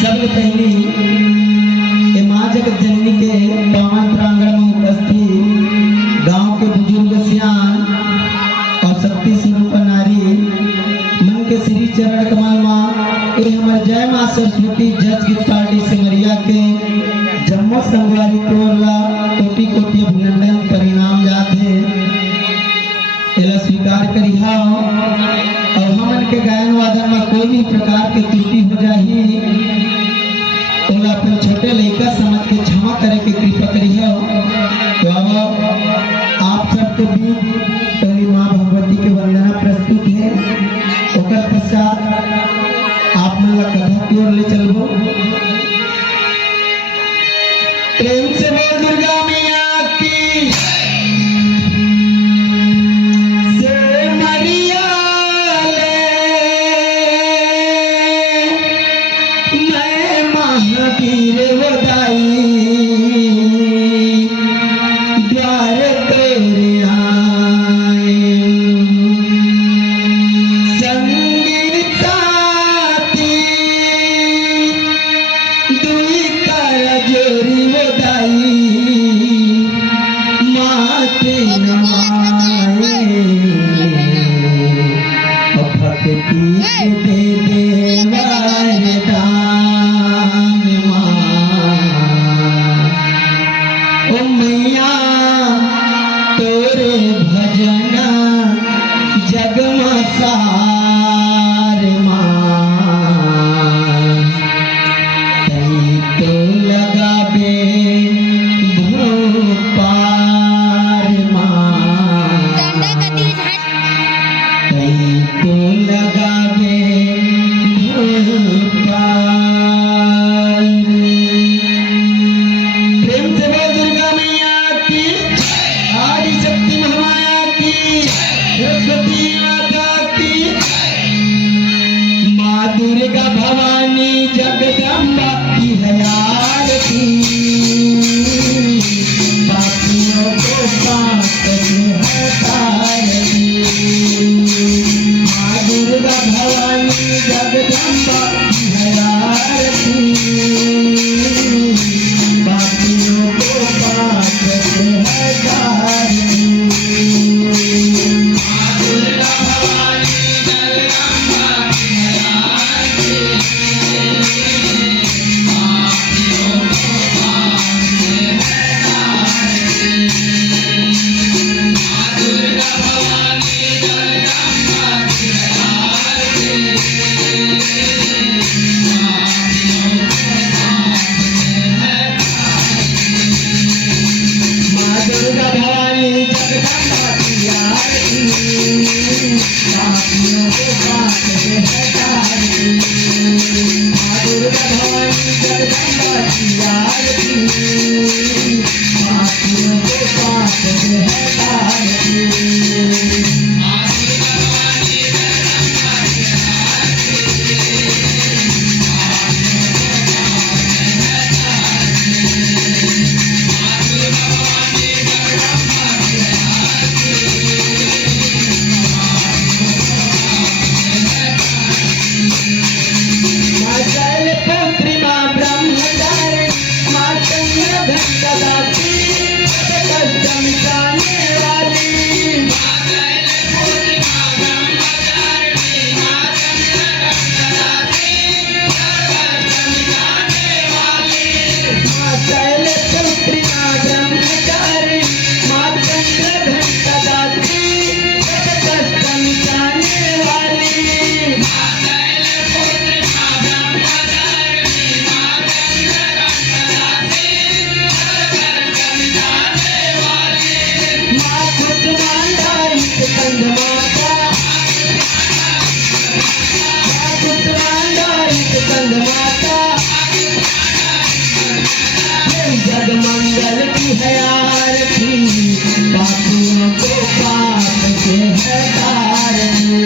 सबसे पहली ये माँ जगत जननी के पावन प्रांगण में उपस्थित गांव के बुजुर्ग सियान और शक्ति स्वरूप नारी मन के श्री चरण कमल माँ ये हमारे जय माँ सरस्वती जज गीत पार्टी सिमरिया के जम्मू संगवारी टोला कोटि कोटि अभिनंदन परिणाम जाते एला स्वीकार करिहा और हमन के गायन वादन में कोई भी प्रकार के त्रुटि हो जाही ओला अपन छोटे लड़का समझ के क्षमा करे के कृपा करिहा। तो अब आप सबके बीच पहली माँ भगवती के वंदना प्रस्तुत है। ओकर पश्चात आप मन ला कथा की ओर ले चलबो। प्रेम से बोल दुर्गा मैया की महावीर वदाई द्वार तेरे आए संगीत साथी दुई कर जोरी वदाई माते नमाए भक्ति दे दे वरदान मैया तोरे भजन जगमसार माँ तई तो लगाबे भूपार माँ तई तो लगाबे भूपार। प्रेम से बोल दुर्गा मैया की आदि शक्ति महामाया की सरस्वती माता की माँ दुर्गा भवानी जगदम्बा की है आरती पापियों को पाप से हटारती माँ दुर्गा भवानी जगदम्बा की है आरती जगमंगल की है आरती पापियों को पाप से हटारती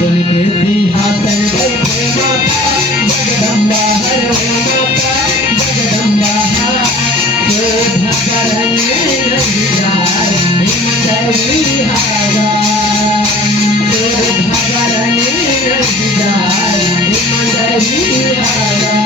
सुन के सिंहासन बैठे माता जगदम्बा हर माता जगदम्बा शोभा करने नहीं जाए मंडली हारा शोभा करने नहीं जाए मंडली हारा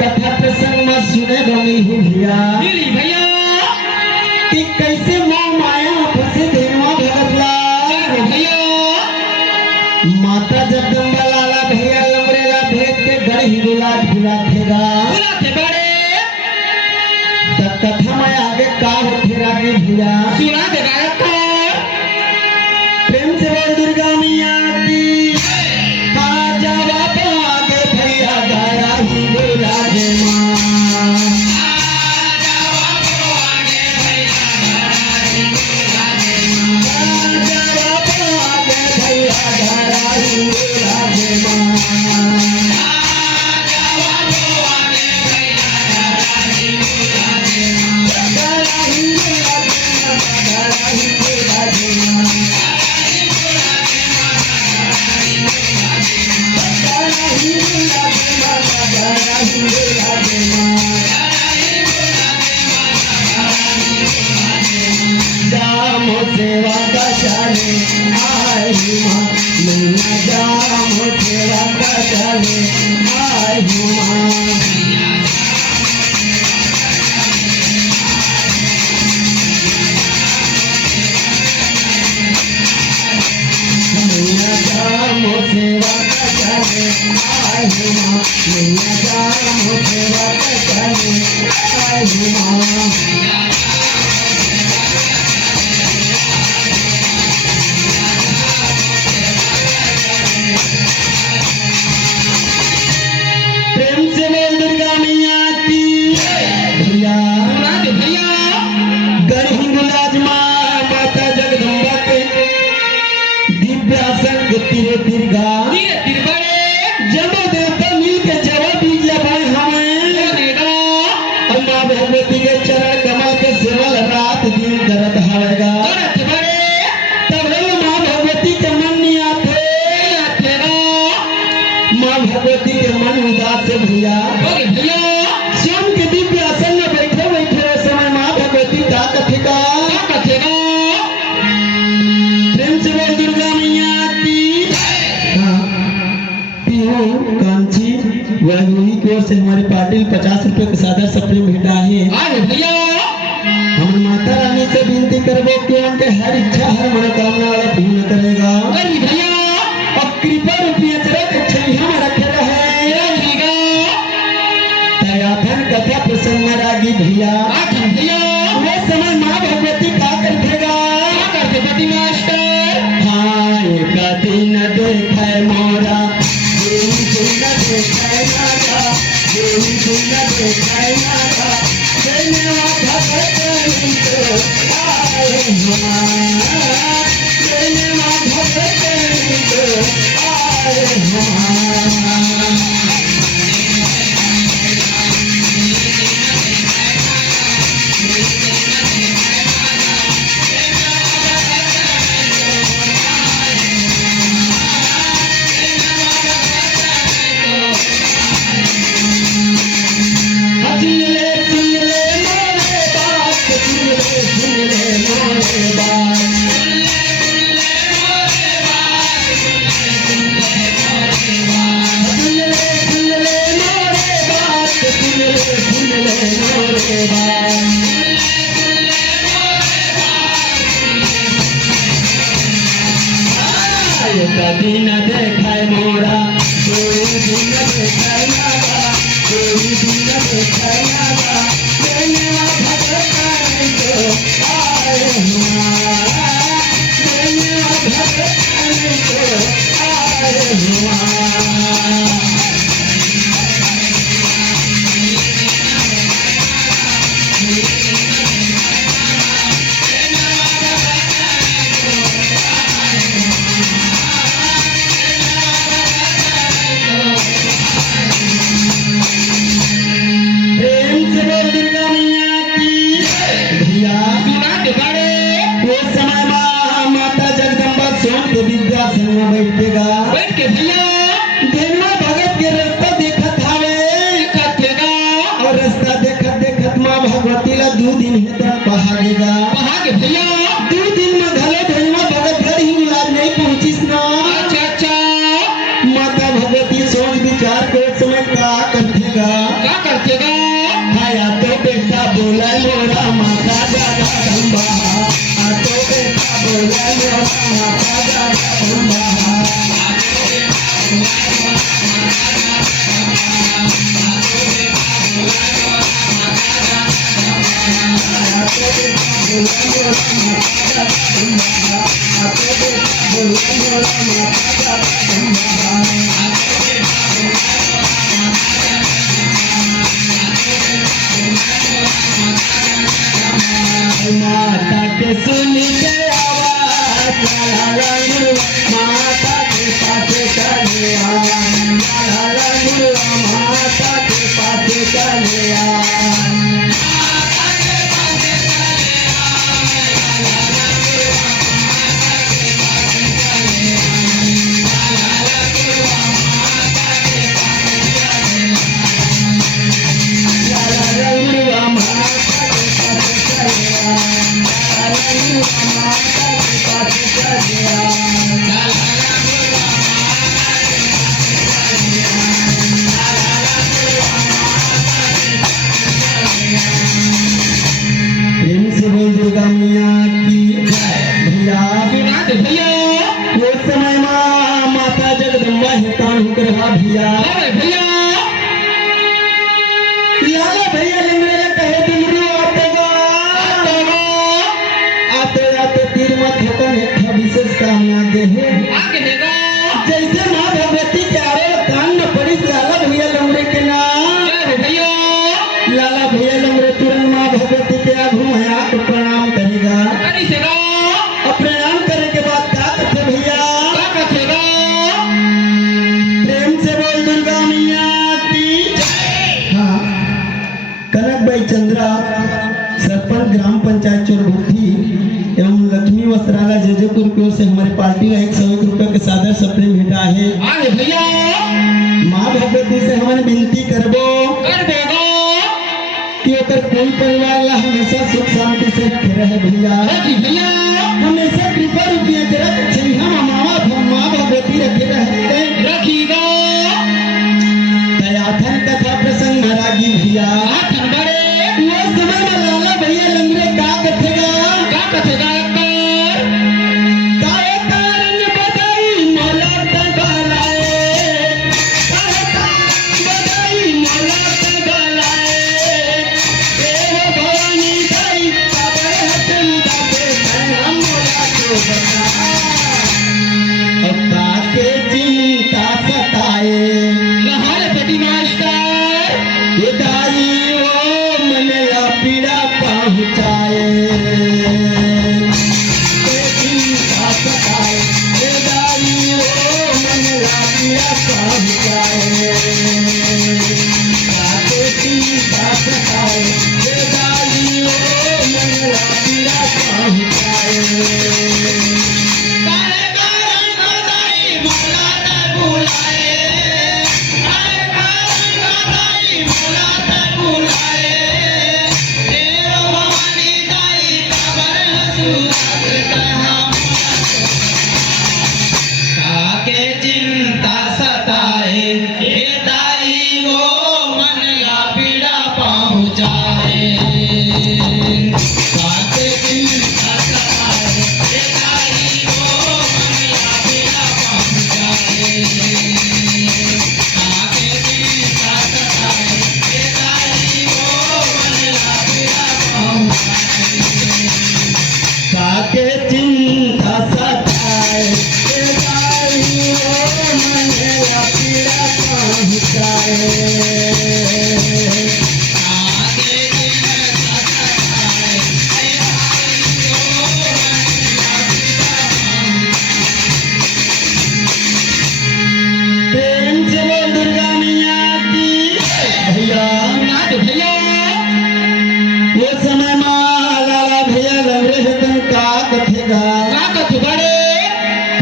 कथा प्रसंग में सुने मिली भैया कि कैसे मोह माया फंसे देवा भगतला भैया माता जगदम्बा लाला भैया लमरेला भेद के गढ़ ही बुलाथेगा कथा में आगे का होथेगा कि भैया सुना दे गायक प्रेम से बोल दुर्गा मैया की आजा बाबा आगे भैया गाया ही बोला रे सेवा का चले आई माँ मैया जाम सेवा का चले आई माँ मैया जाम सेवा का चले आई माँ मैया जाम सेवा का चले आई माँ तीरे तिरगा तीरे तिरबड़े जब देवता मिल के जवाब दीजिए भाई हमें देगा अम्मा भगवती के चरण कमल के सेवल रात दिन करत हवेगा करत बड़े तब माँ भगवती के मन नहीं आते माँ भगवती के मन उदास से भैया भैया स्वयं के दिव्य आसन में बैठे बैठे समय माँ भगवती का कथेगा प्रेम से बोल दुर्गा मैया कांची वैभवी की ओर से हमारे पाटिल 50 रुपए का सादर सप्रे भेटा है भैया हम माता रानी से विनती करबो कि उनके हर इच्छा हर मनोकामना वाला पूर्ण करेगा भैया और कृपा रूपी अचरज अच्छे हम रखे रहे तयाथन कथा प्रसन्न रागी भैया भैया वो समय माँ भगवती का करेगा करते मास्टर हाँ एक दिन देखे मोरा देवी दुनिया देखाए नागा देवी दुनिया देखाए नागा धन्यवाद भगवती तो आए हमारा धन्यवाद भगवती तो आए हमारा कभी न देखाय मोरा कोई दिन देखाय लागा कोई दिन देखाय लागा मैंने भगतान को आए हुआ मैंने भगतान को आए हुआ बैठ के भैया देवना भगत के रास्ता देखत हावे और रास्ता देखत देखत माँ भगवती ला 2 दिन हेतन पहाड़ेगा के भैया 2 दिन में घले देवना भगत घर ही मिलाद नहीं पहुंचिस ना अच्छा माता भगवती सोच विचार के समय का करतेगा क्या तो बेटा बोला मोरा माता दादा धम्बा तो बेटा बोला मोरा माता दादा धम्बा माता के सुन के आवाज माता के पास चले माता के पास चले प्रेम से बोल दुर्गा मैया की भैया वो समय माता जगदम्बा हेतान होकर भैया लाला भैया लंगड़े कहे डुमरू आते आते तीर मत हेतन एक विशेष काम आगे है जैसे माँ भगवती के आरे कान न पड़ी लाला भैया लंगड़े के नाम लाला भैया लंगड़े तुरंत माँ भगवती के आगू माया को प्रणाम करेगा और प्रणाम करने के बाद क्या करते भैया प्रेम से बोल दुर्गा मैया की हाँ कनक भाई चंद्रा सरपंच ग्राम पंचायत चोरभुट्ठी एवं लक्ष्मी वस्त्रालय जजपुर की ओर से हमारी पार्टी का 101 रुपए के सादर सप्रेम भेटा है माँ भगवती से हमारे विनती करबो कि ओकर कोई परिवार ला हमेशा सुख शांति से रखे रहे भैया हमेशा कृपा रुपया जरा छहिया मामा माँ भगवती रखे रहे दयाथन कथा प्रसंग महारागी भैया वो समय में लाला भैया लंगड़े का कथेगा काय कारण बताई मला बताई मला भवानी दाई काबर हसन दाते हम मोला को बता के चिंता सताए ये दाई वो मन ला पीड़ा पहुँचाए ये समय में लाला भैया लंगरे हतन का कथेगा का कथु बड़े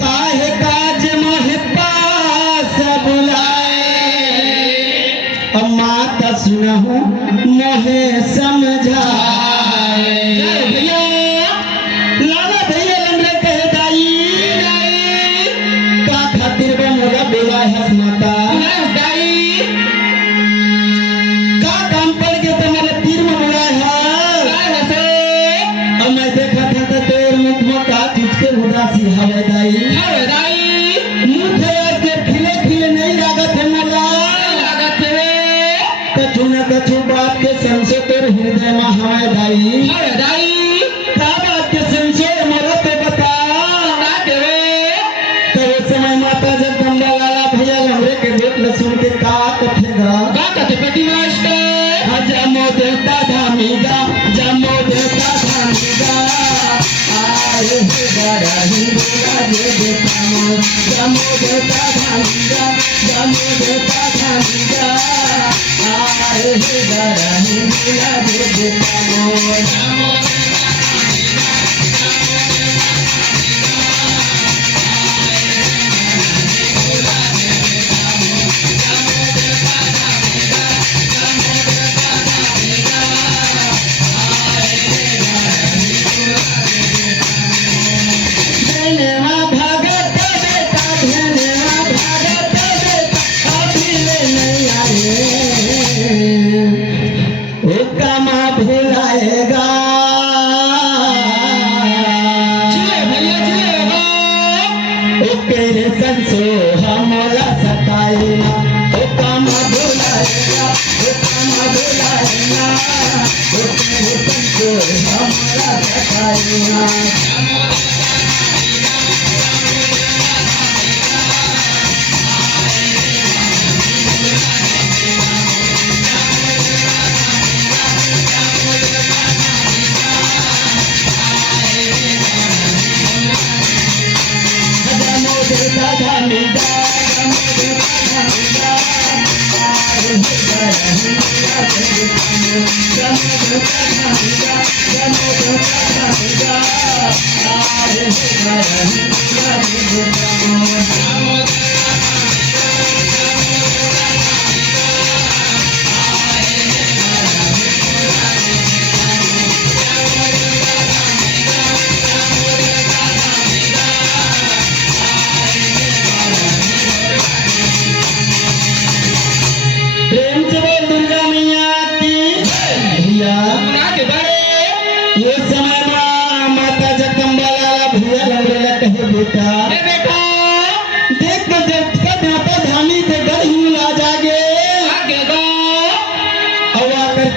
काहे काज मोहे पास बुलाए अब माता सुनहु मोहे समझाए भैया लाला भैया लंगरे कहे दाई का खातिर बा मोरा बेला है माता दाई का काम पड़ गया तुम्हारे तीर में बुलाए है अब मैं देखा था तो तोर मुख में का चीज के उदासी हवे दाई मुख के खिले खिले नहीं लागत है मोला कछु न कछु बात के संशय तोर हृदय में हवे दाई का बात के संशय मोरा पे बता तो उस समय माता जगदम्बा लाला भैया लंगरे के बेट न सुन के का कथेगा जमो देवता धामीगा जमो देवता धामीगा आए हे बड़ा हिंदुला दे देता मोर जमो देवता धामीगा जमो देवता धामीगा आए हे बड़ा हिंदुला दे देता मोर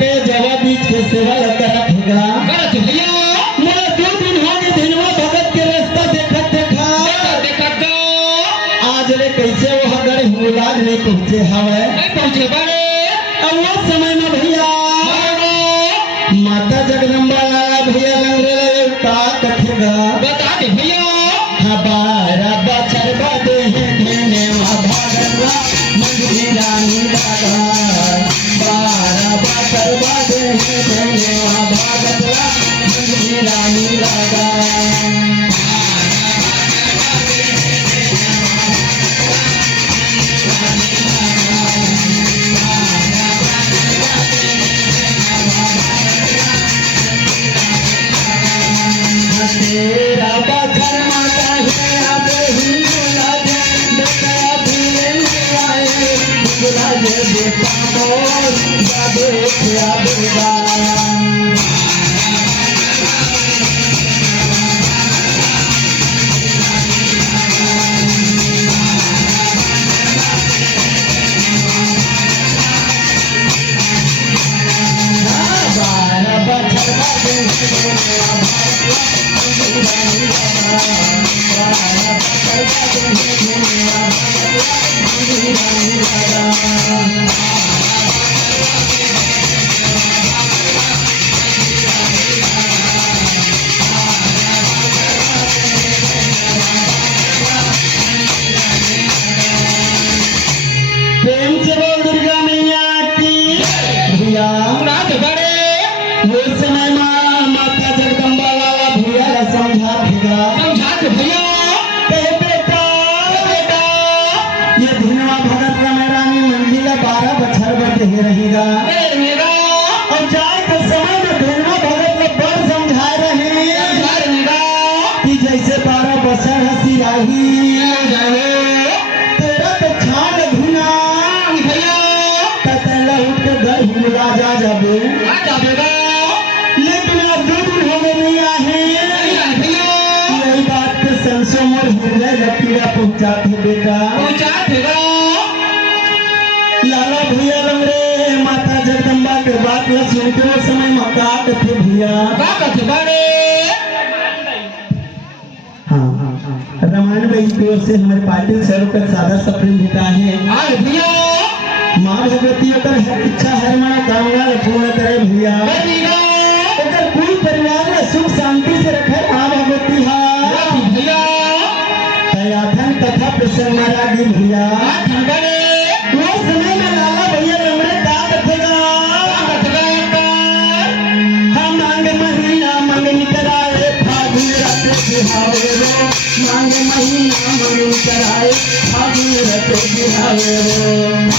सेवा लगता रखेगा मेरा 2 दिन हो गए धनवा भगत के रास्ता देखत आज रे कैसे वो गड़े हुलाज नहीं पहुंचे हवे अब वो समय में भैया माता जगदम्बा लाला भैया लंगरे का कथेगा बता दे भैया हमारा बचर बदे है भागवा मंदिर रानी लगा 12 बचर बदे है भागवा मंदिर रानी लगा तेरा बचर माता है अब हिंदुला देखा भूले आए हिंदुला देखा मोर जादू क्या बेगा प्रेम से बोल दुर्गा मैया की भैया नाथ बड़े वो समय माता जगदम्बा लाला भैया ला समझा देगा समझाते भैया कहे बेटा ये धनवा भगत रमय रानी मंजिला 12 बछर बदे रहेगा मेरा और जाए के समय में धनवा भगत ने बड़ समझाए रहे रहेगा कि जैसे 12 बछर हसी राही तेरा तो छान धुना भैया ततला उठ के घर हिला जा जाबे आ जाएगा लेकिन अब 2 दिन हो गए नहीं आए भैया यही बात के संसो मोर हृदय लकीड़ा पहुंचाते बेटा पहुंचातेगा लाला भैया लंगरे माता जगदम्बा के बात ला सुन के वो समय मक्का कथे भैया का कहते बारे हाँ रामायण भाई की ओर से हमारे पाटिल सर का सादा सप्रेम भेटा है आए भैया माँ भगवती ओकर इच्छा हर मनोकामना ला पूर्ण करे भैया भैया ओकर पूरी परिवार ला सुख शांति से रखे माँ भगवती हा भैया तयाथन कथा प्रसंग महाराज भैया ठंडे वो समय में लाला भैया लंगड़े का कथेगा हम मांग महीना मंगनी कराए फागुन रात बिहावे रो मांग महीना मंगनी कराए फागुन रात बिहावे रो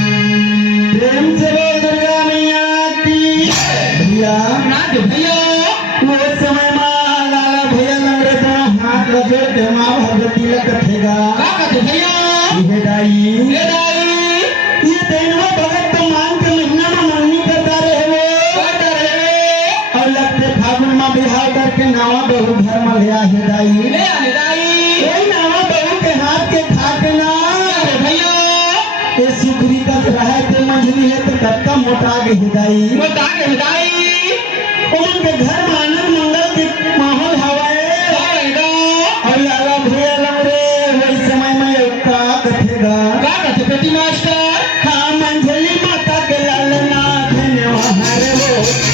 प्रेम से बोल दुर्गा मैया की भैया भैया वो समय माँ लाला भैया लंगड़े दोनों हाथ लगे के माँ भगवती ला कथेगा का कहते भैया ये दाई ये दाई ये देनवा भगत तो मान के महीना में मंगनी करता रहे वो करता रहे और लगते फागुन में बिहार करके नावा बहू घर में ले आए दाई ले आने दाई कोई नावा बहू के हाथ के खा के ना भैया ये सुखरी का रहे ते मंझली है तो कटका मोटा के हिदाई मोटा के दाई उनके घर में आनंद मंगल के माहौल हवाए और लाला भैया लंगड़े वही समय में का कथेगा का कहते बेटी मास्टर हाँ मंझली माता के लालना धन्यवा हरे वो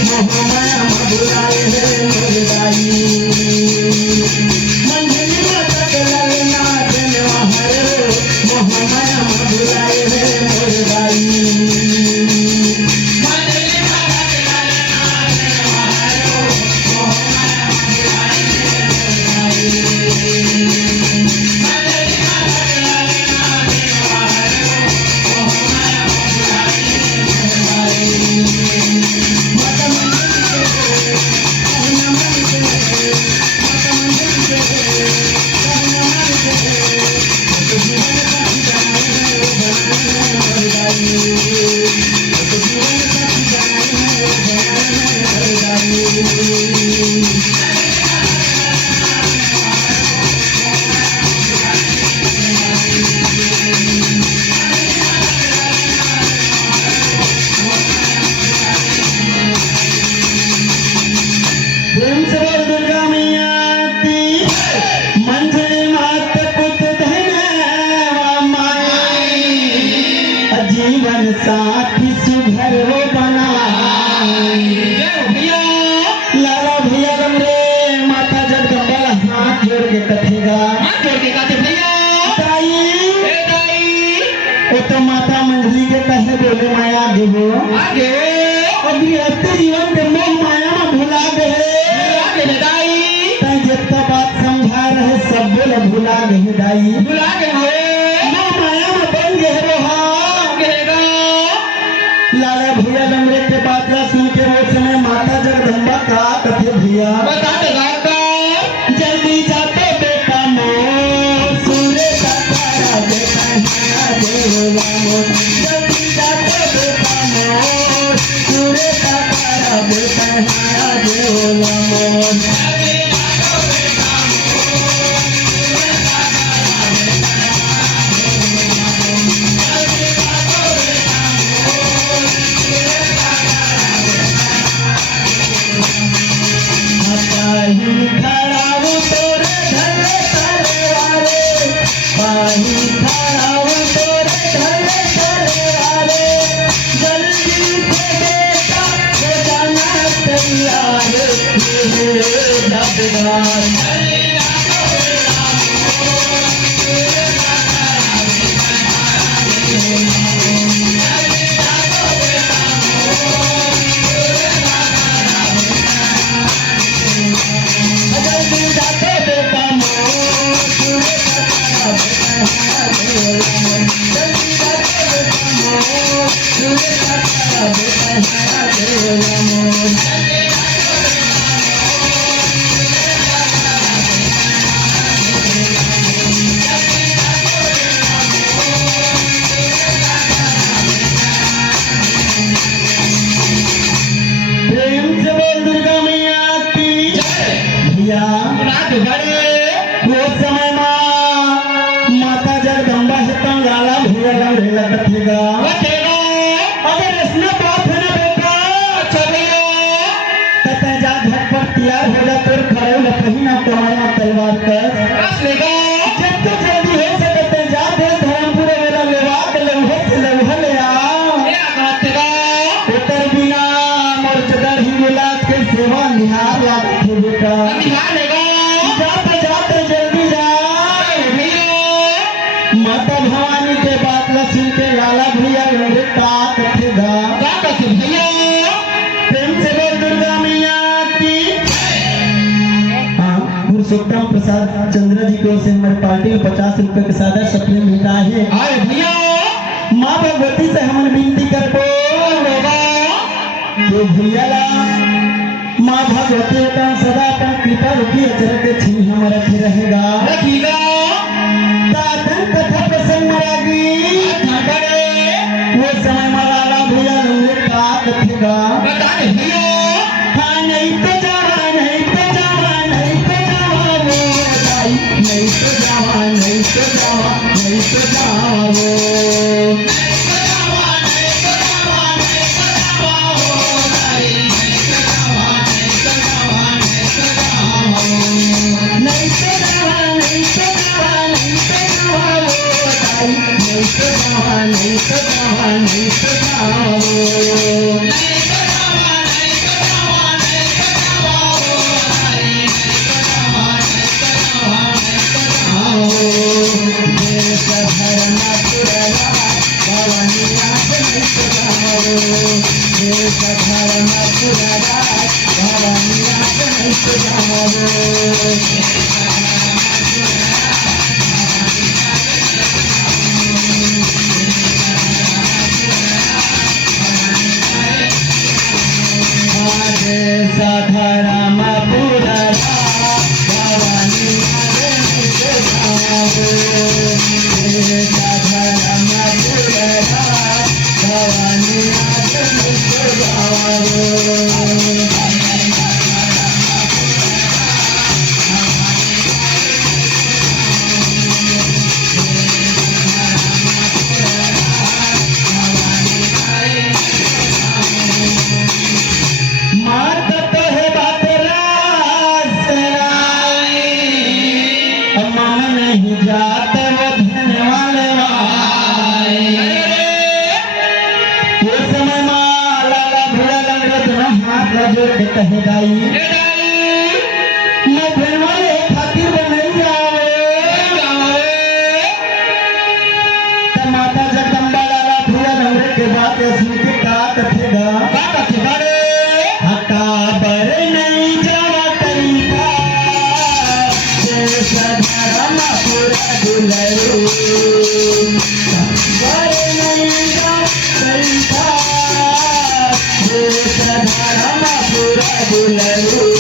मोहमाया मधुराए है मोर दाई मंझली माता के लालना धन्यवा हरे वो मोहमाया मधुराए है मोर दाई प्रेम से बोल दुर्गा मैया की मंझली मात पुत्र धन्यवा माई जीवन साथी सुघर वो बनाई भैया लाला भैया लंगड़े माता जगदम्बा ला हाथ जोड़ के कथेगा हाथ जोड़ के कहते भैया दाई ए दाई वो तो माता मंझली के कहे बोले माया आगे वो आगे और गृहस्थ जीवन के मोह माया में भुला गए आगे दाई तै जितना बात समझा रहे सब बोले भुला गए दाई बुला के होए मोह माया में बन गए वो हाँ कहेगा लाला भैया लंगड़े के बात ला सुन के वो समय माता जगदम्बा का कथे भैया बताते गाकर जल्दी जाते बेटा मोर सूर्य का तारा बेटा है देवला मोर जल्दी जाते बेटा मोर सूर्य का तारा बेटा है देवला मोर तलवार कर जब तो जल्दी हो सकते जाते धर्मपुर मेला लेवा के लौहे से लौहा ले उतर बिना मोर चदर हिंगुलात के सेवा निहार लागत है बेटा जाते जाते जल्दी जा माता भवानी के बात ला सुन के लाला भैया लंगड़े का कथेगा प्रेम से बोल दुर्गा मैया की पुरुषोत्तम प्रसाद चंद्र जी की ओर से हमारी पार्टी में 50 रुपए के सादा सपने मिला है माँ भगवती से हम विनती करबो तो भैया माँ भगवती का सदा अपन कृपा रूपी अचर के छीन हमारा रखे रहेगा साधन कथा प्रसंग मरागी वो समय मराला भैया लंगड़े का कथेगा नहीं तो जावा नहीं तो जावा नहीं तो जावा नहीं तो जावा नहीं तो जावा नहीं तो जावा माता जगदम्बा लाला भैया लंगड़े के बात सुन के का कथेगा हकाबर नहीं जावा तरीका धर्म पूरा दुलरू हकाबर नहीं जावा तरीका दुलरू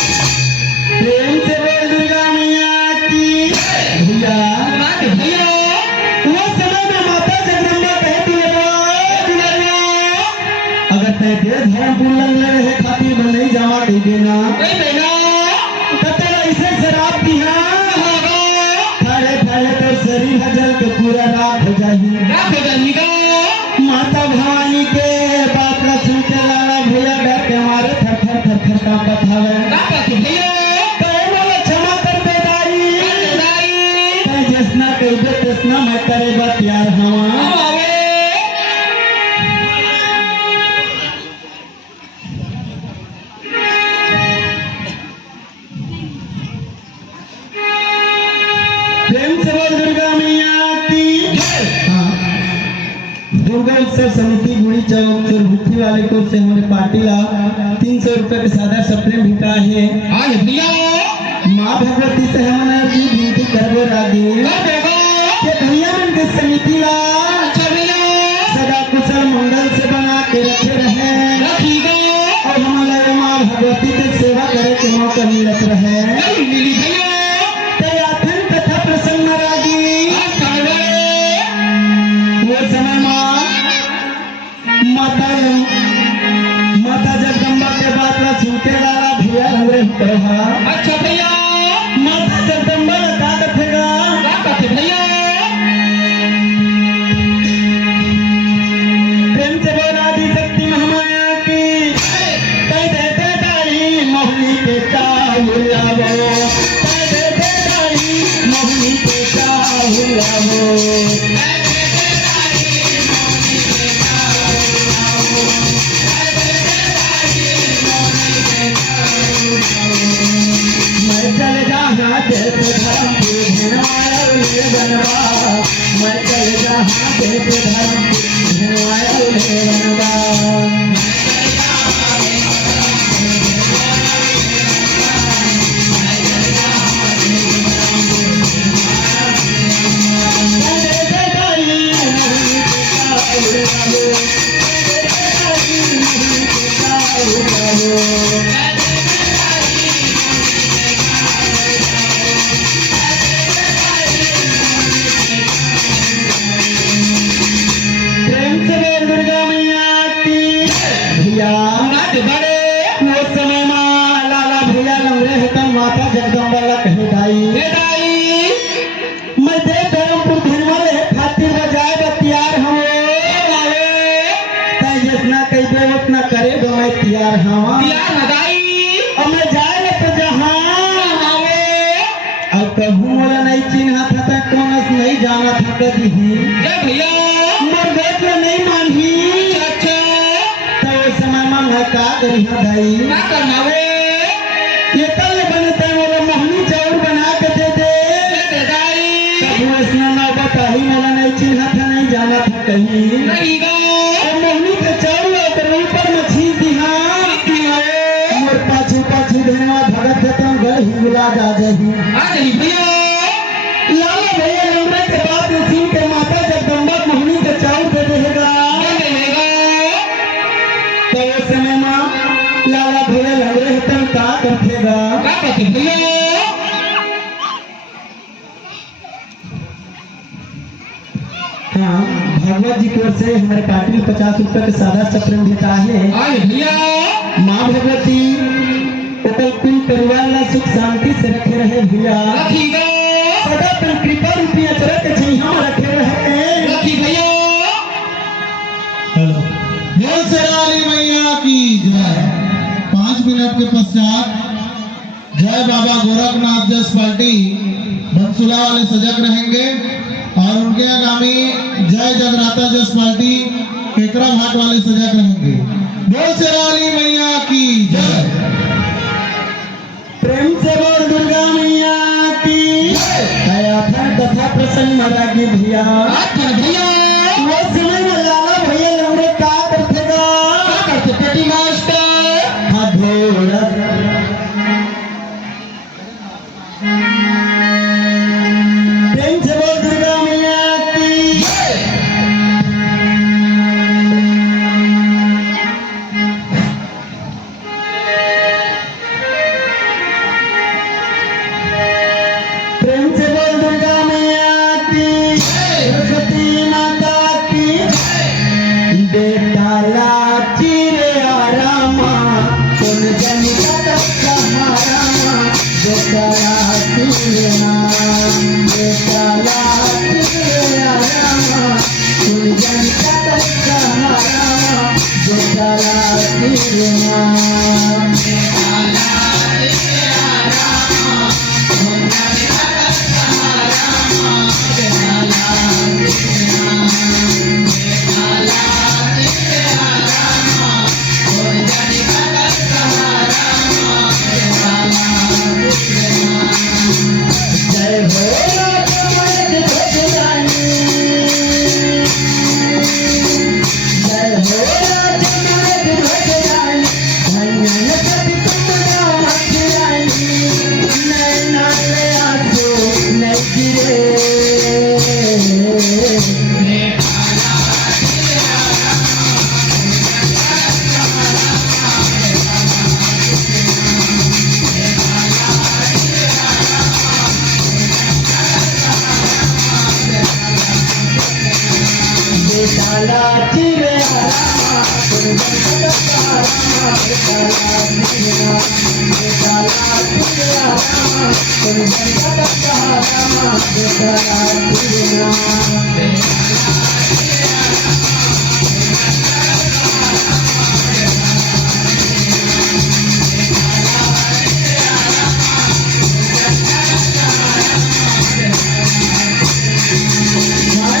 प्रेम से बोल दुर्गा मैया की भैया वो समय में माता जगदम्बा कहती है अगर तय दे धर्म पुल्लन ले रहे खातिर में नहीं जावा कही देना तब ऐसे शराब दिया खाए खाए तो शरीर जल के पूरा राख हो जाही माता भवानी के बात का सुन के लाला भैया डर के हमारे थर थर थर थर कांपत हवे कहे वाला क्षमा कर दे दाई कहे जसना कह दे तसना मैं करे बा प्यार हवा प्रेम से बोल दुर्गा मैया की हाँ। दुर्गा उत्सव समिति गुड़ी चौक चोरभुट्टी वाले को से हमारे पार्टी ला 300 रुपए के सादा सपने भेटा है माँ भगवती से हमने भी विनती करबो रागी के भैया मन के समिति ला सदा कुशल मंगल से बना के रखे रहे और हमारे माँ भगवती के सेवा करे के मौका मिलत रहे कथा प्रसन्न रागी वो समय माता जगदम्बा के बात ला सुनते लाला भैया हमरे कहा अच्छा भैया माता जगदम्बा ला का कथेगा भैया प्रेम से बोला दी शक्ति महामाया की कह देते दाई मोहनी के चाहुलावो कह देते दाई मोहनी के चाहुलावो मैं चल जहाँ देव धर्म की धनवाया ले बनवा मैं चल जहाँ देव धर्म की धनवाया ले बनवा प्रेम से बोल दुर्गा मैया की भैया वो समय माँ लाला भैया लंगड़े हेतन माता जगदम्बा ला कहे दाई मैं दे धर्मपुर धनवा रहे खातिर बजाए बतियार हूँ तय जितना कह दे उतना करे दो मैं तैयार हूँ और मैं जाए तो जहाँ अब कहूँ मोला नहीं चिन्हा था तक कौन नहीं जाना था कभी भैया मर गए तो नहीं मानी अच्छा तो उस समय मैं का करी हाँ दाई ये कल बनते मोला मोहनी चाउर बना के दे दे तब उसने ना बताही मोला नहीं चिन्हा था नहीं जाना था कहीं और मोहनी के चाउर और ऊपर में छीन दिहा मोर पाछू पाछू धनवा भगत देता गल ही बुला जा जाही लाला भैया लंबे के बाद उसी के माता जगदम्बा मोहनी के चाउर दे देगा तो उस समय माँ लाला भैया लंगड़े हतन का कथेगा हाँ भगवत जी की ओर से हमारे पार्टी में 50 रुपए के सादा सप्रेम भेटा है माँ भगवती ओकल कुल परिवार ला सुख शांति से रखे रहे भैया सदा अपन कृपा रूपी अचरज के छइहा में रखे रहे जय शेराली मैया की जय। 5 मिनट के पश्चात जय बाबा गोरखनाथ जस पार्टी बंसुला वाले सजग रहेंगे और उनके आगामी जय जगराता जस पार्टी केकरा घाट वाले सजग रहेंगे। जय शेराली मैया की जय। प्रेम से बोल दुर्गा मैया की आया था कथा प्रसंग मरागी भैया वो समय में लाला भैया लंबे का करतेगा हाथ धोड़ा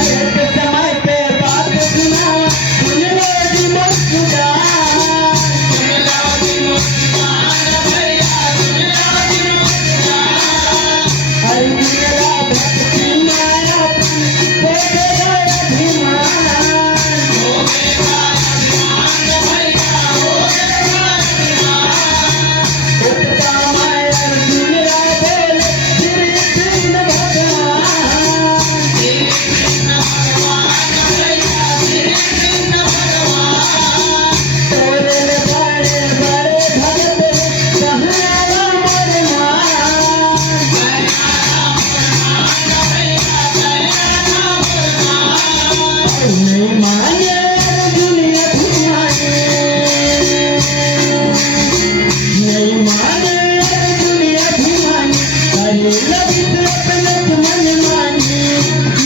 समय पे बात सुना सुन लो जी मुस्कुरान हर मेरा भक्ति माया हो गया अभिमान उठता माया दुनिया बोले श्री कृष्ण भगवान तोरे बड़े बड़े भगत कहला मोर नहीं माने दुनिया घुमाने नहीं माने दुनिया घुमाने अरे लगी अपने मन माने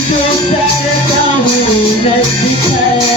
जो करता हूँ नहीं दिखाए